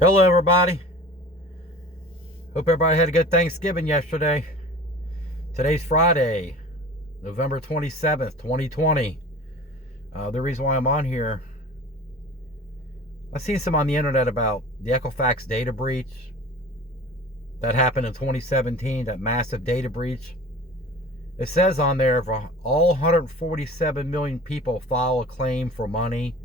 Hello, everybody. Hope everybody had a good Thanksgiving yesterday. Today's Friday, November 27th, 2020. The reason why I'm on here, I've seen some on the internet about the Equifax data breach that happened in 2017, that massive data breach. It says on there, for all 147 million people file a claim for money,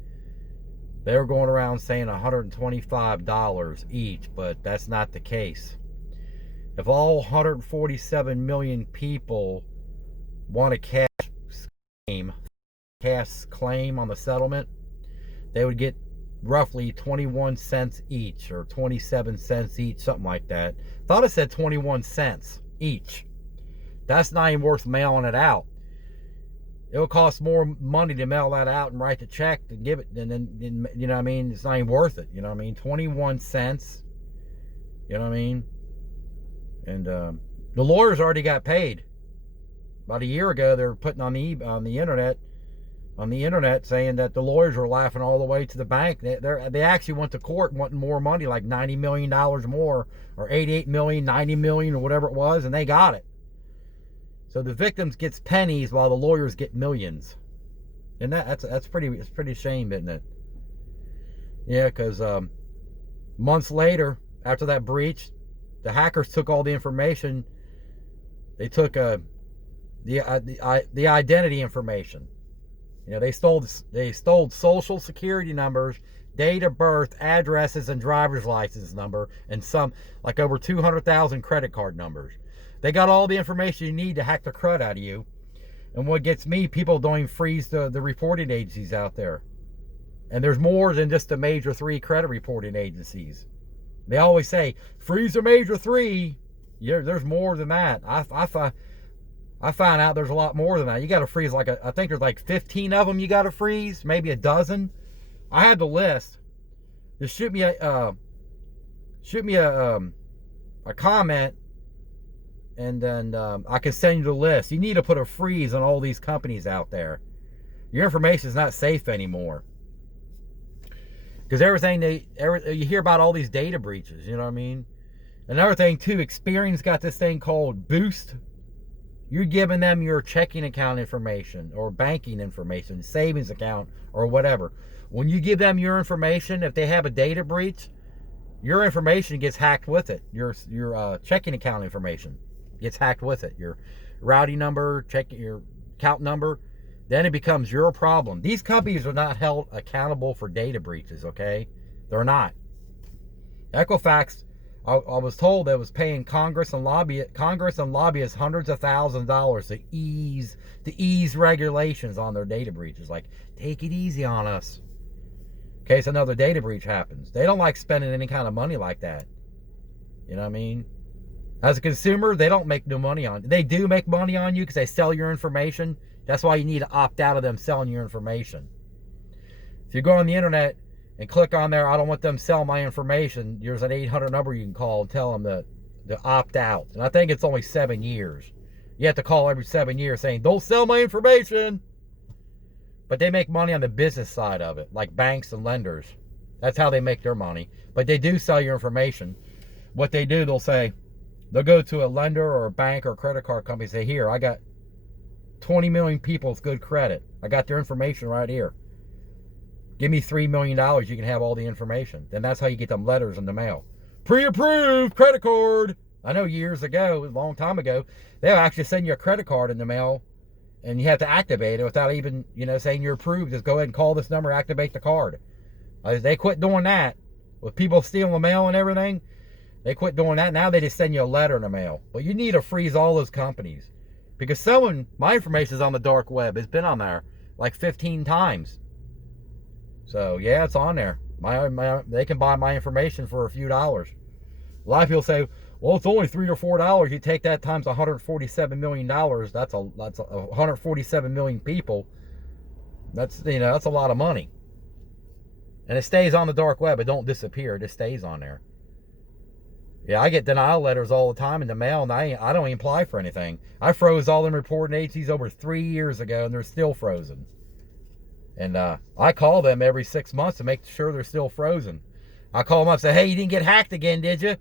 they were going around saying $125 each, but that's not the case. If all 147 million people want a cash claim on the settlement, they would get roughly 21 cents each, or 27 cents each, something like that. Thought it said 21 cents each. That's not even worth mailing it out. It'll cost more money to mail that out and write the check and give it, and then, you know what I mean? It's not even worth it. You know what I mean? 21 cents. You know what I mean? And the lawyers already got paid. About a year ago, they were putting on the internet saying that the lawyers were laughing all the way to the bank. They actually went to court wanting more money, like $90 million more, or 88 million, 90 million, or whatever it was, and they got it. So the victims gets pennies while the lawyers get millions. And it's pretty shame, isn't it? Yeah, because months later, after that breach, the hackers took all the information. They took the identity information. You know, they stole social security numbers, date of birth, addresses, and driver's license number, and some, like, over 200,000 credit card numbers. They got all the information you need to hack the crud out of you. And what gets me, people don't even freeze the reporting agencies out there. And there's more than just the major three credit reporting agencies. They always say, freeze the major three. Yeah, there's more than that. I found out there's a lot more than that. You got to freeze I think there's like 15 of them you got to freeze, maybe a dozen. I had the list. Just shoot me a comment, and then I can send you the list. You need to put a freeze on all these companies out there. Your information is not safe anymore. Because you hear about all these data breaches, you know what I mean? Another thing too, Experian's got this thing called Boost. You're giving them your checking account information, or banking information, savings account, or whatever. When you give them your information, if they have a data breach, your information gets hacked with it. Your checking account information gets hacked with it. Your routing number, your account number. Then it becomes your problem. These companies are not held accountable for data breaches, okay? They're not. Equifax, I was told, that was paying Congress and lobbyists hundreds of thousands of dollars to ease regulations on their data breaches. Like, take it easy on us. In case another data breach happens. They don't like spending any kind of money like that. You know what I mean? As a consumer, they don't make no money on you. They do make money on you because they sell your information. That's why you need to opt out of them selling your information. If you go on the internet and click on there, I don't want them selling my information, there's an 800 number you can call and tell them to opt out. And I think it's only 7 years. You have to call every 7 years saying, don't sell my information. But they make money on the business side of it, like banks and lenders. That's how they make their money. But they do sell your information. What they do, they'll go to a lender or a bank or a credit card company and say, here, I got 20 million people with good credit. I got their information right here. Give me $3 million, you can have all the information. Then that's how you get them letters in the mail. Pre-approved credit card. I know years ago, a long time ago, they'll actually send you a credit card in the mail, and you have to activate it without even, saying you're approved. Just go ahead and call this number, activate the card. They quit doing that. With people stealing the mail and everything, they quit doing that. Now they just send you a letter in the mail. But you need to freeze all those companies. Because my information is on the dark web. It's been on there like 15 times. So yeah, it's on there. They can buy my information for a few dollars. A lot of people say, well, it's only $3 or $4. You take that times $147 million. That's 147 million people. That's a lot of money. And it stays on the dark web. It don't disappear. It just stays on there. Yeah, I get denial letters all the time in the mail, and I don't even apply for anything. I froze all them reporting agencies over 3 years ago, and they're still frozen. And I call them every 6 months to make sure they're still frozen. I call them up and say, hey, you didn't get hacked again, did you?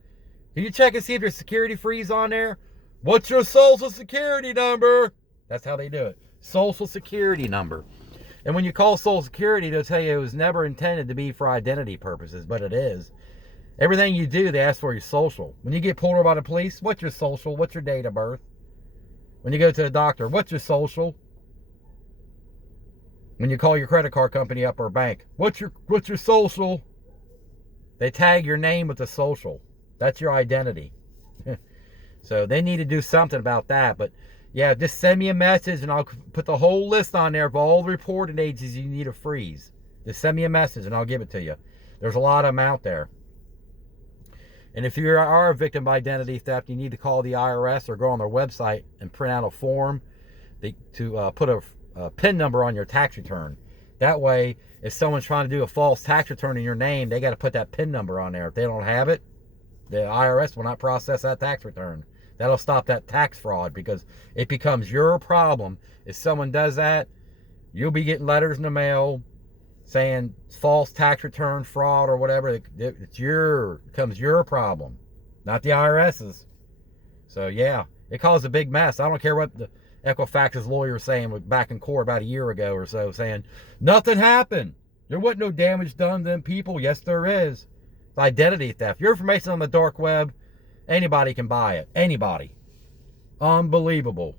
Can you check and see if there's security freeze on there? What's your social security number? That's how they do it. Social security number. And when you call social security, they'll tell you it was never intended to be for identity purposes, but it is. Everything you do, they ask for your social. When you get pulled over by the police, what's your social? What's your date of birth? When you go to the doctor, what's your social? When you call your credit card company up or bank, what's your social? They tag your name with the social. That's your identity. So they need to do something about that. But yeah, just send me a message and I'll put the whole list on there of all the reporting agencies you need to freeze. Just send me a message and I'll give it to you. There's a lot of them out there. And if you are a victim of identity theft, you need to call the IRS or go on their website and print out a form to put a PIN number on your tax return. That way, if someone's trying to do a false tax return in your name, they got to put that PIN number on there. If they don't have it, the IRS will not process that tax return. That'll stop that tax fraud because it becomes your problem. If someone does that, you'll be getting letters in the mail saying false tax return, fraud, or whatever. It becomes your problem, not the IRS's. So yeah, it caused a big mess. I don't care what the Equifax's lawyer was saying back in court about a year ago or so, saying nothing happened. There wasn't no damage done to them people. Yes, there is. It's identity theft. Your information on the dark web, anybody can buy it. Anybody. Unbelievable.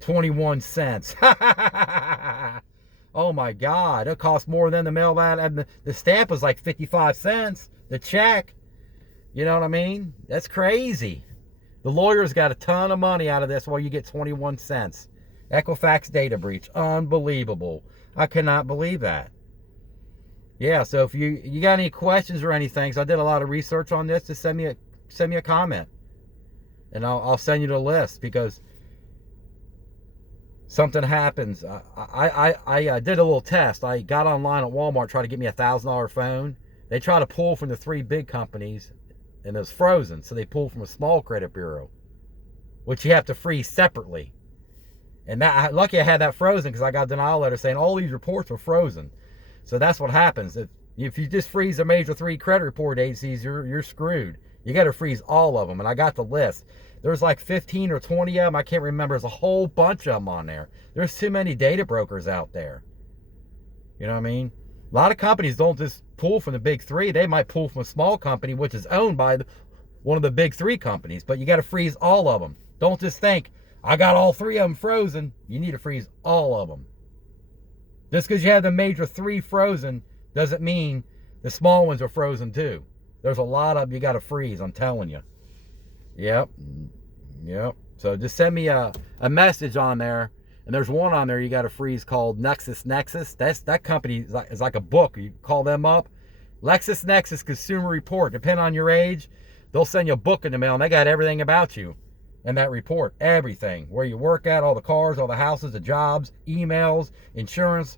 21 cents. Oh my God. It costs more than the mail that. And the stamp was like 55 cents. The check. You know what I mean? That's crazy. The lawyers got a ton of money out of this while you get 21 cents. Equifax data breach. Unbelievable. I cannot believe that. Yeah, so if you got any questions or anything, so I did a lot of research on this, just send me a comment. And I'll send you the list because something happens. I did a little test. I got online at Walmart, tried to get me a $1,000 phone. They try to pull from the 3 big companies, and it was frozen. So they pulled from a small credit bureau, which you have to freeze separately. And lucky I had that frozen because I got a denial letter saying all these reports were frozen. So that's what happens. If you just freeze the major 3 credit report agencies, you're screwed. You got to freeze all of them. And I got the list. There's like 15 or 20 of them. I can't remember. There's a whole bunch of them on there. There's too many data brokers out there. You know what I mean? A lot of companies don't just pull from the big 3. They might pull from a small company, which is owned by one of the big 3 companies. But you got to freeze all of them. Don't just think, I got all 3 of them frozen. You need to freeze all of them. Just because you have the major 3 frozen doesn't mean the small ones are frozen too. There's a lot of them you got to freeze, I'm telling you. Yep. So just send me a message on there. And there's one on there you got to freeze called LexisNexis. That company is like a book. You call them up. LexisNexis Consumer Report. Depending on your age, they'll send you a book in the mail, and they got everything about you in that report. Everything. Where you work at, all the cars, all the houses, the jobs, emails, insurance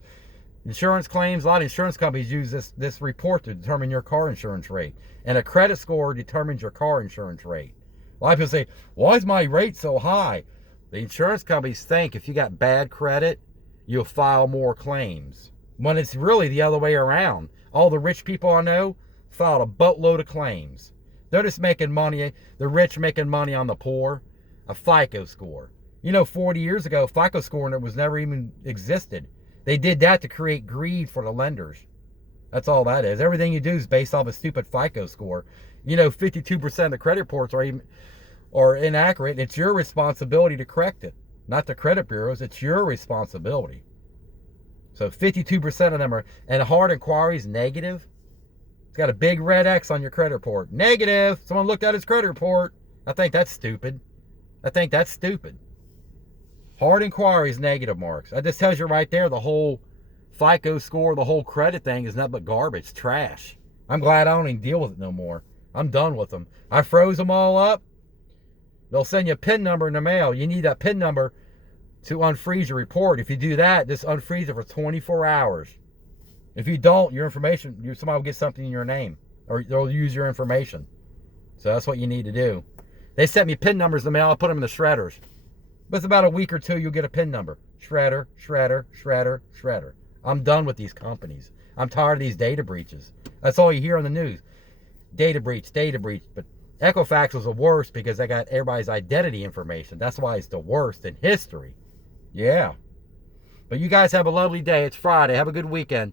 claims. A lot of insurance companies use this report to determine your car insurance rate. And a credit score determines your car insurance rate. A lot of people say, why is my rate so high? The insurance companies think if you got bad credit, you'll file more claims. When it's really the other way around. All the rich people I know filed a boatload of claims. They're just making money, the rich making money on the poor. A FICO score. 40 years ago, FICO score was never even existed. They did that to create greed for the lenders. That's all that is. Everything you do is based off a stupid FICO score. 52% of the credit reports are inaccurate, and it's your responsibility to correct it. Not the credit bureaus, it's your responsibility. So 52% of them are, and hard inquiries, negative. It's got a big red X on your credit report. Negative. Someone looked at his credit report. I think that's stupid. Hard inquiries, negative marks. That just tells you right there the whole FICO score, the whole credit thing is nothing but garbage, trash. I'm glad I don't even deal with it no more. I'm done with them. I froze them all up. They'll send you a PIN number in the mail. You need that PIN number to unfreeze your report. If you do that, just unfreeze it for 24 hours. If you don't, your information, somebody will get something in your name, or they'll use your information. So that's what you need to do. They sent me PIN numbers in the mail. I put them in the shredders. With about a week or 2, you'll get a PIN number. Shredder. I'm done with these companies. I'm tired of these data breaches. That's all you hear on the news. data breach, data breach. But Equifax was the worst because they got everybody's identity information. That's why it's the worst in history. Yeah. But you guys have a lovely day. It's Friday. Have a good weekend.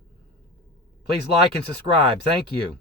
Please like and subscribe. Thank you.